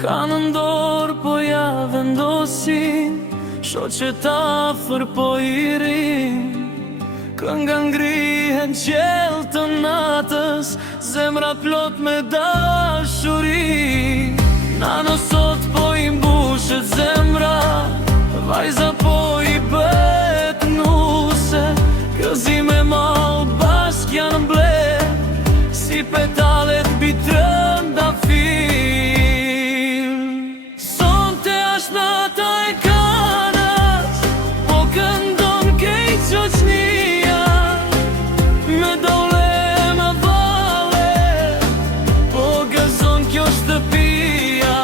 Ka në ndorë po ja vendosin, shoqet afër po i rin. Kënga ngrihen qelë të natës, zemra plot me dashuri. Nano sot po i mbushet zemra, vajza po i bet nuse. Gëzime mal bashk janë ble, si petalet bitrën da fil. Sonte është nata e kanës, po këndon kejt qoqnia. Me dole me vale, po gëzon kjo shtëpia.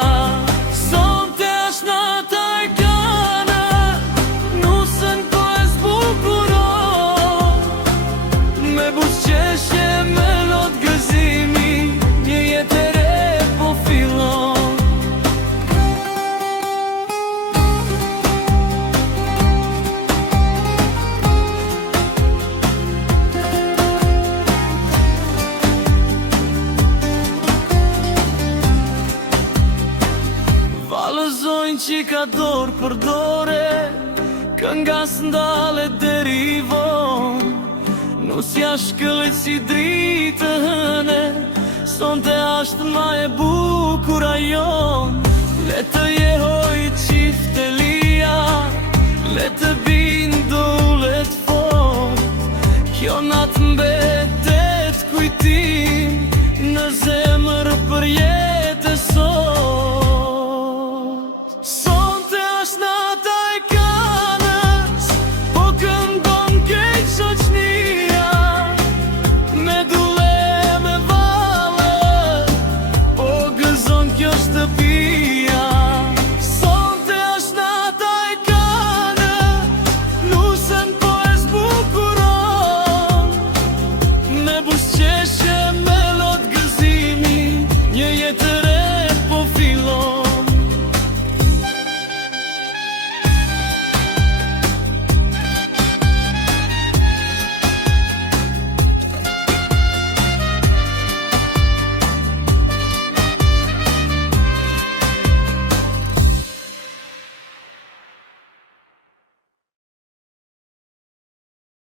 Sonte është nata e kanës, nusën po e zbukuron. Me buzëqeshje me lot gëzimi, një jetë e re po fillon. Valëzojnë qika dorë për dore, kënga s'ndale deri vonë. Nusja shkëllet si dritë hëne, sonte ashtë ma e bukur ajon. Le të jehoj qiftelia, le të bindu let fort. Kjo natë mbetet kujtim, në zemër për jetë.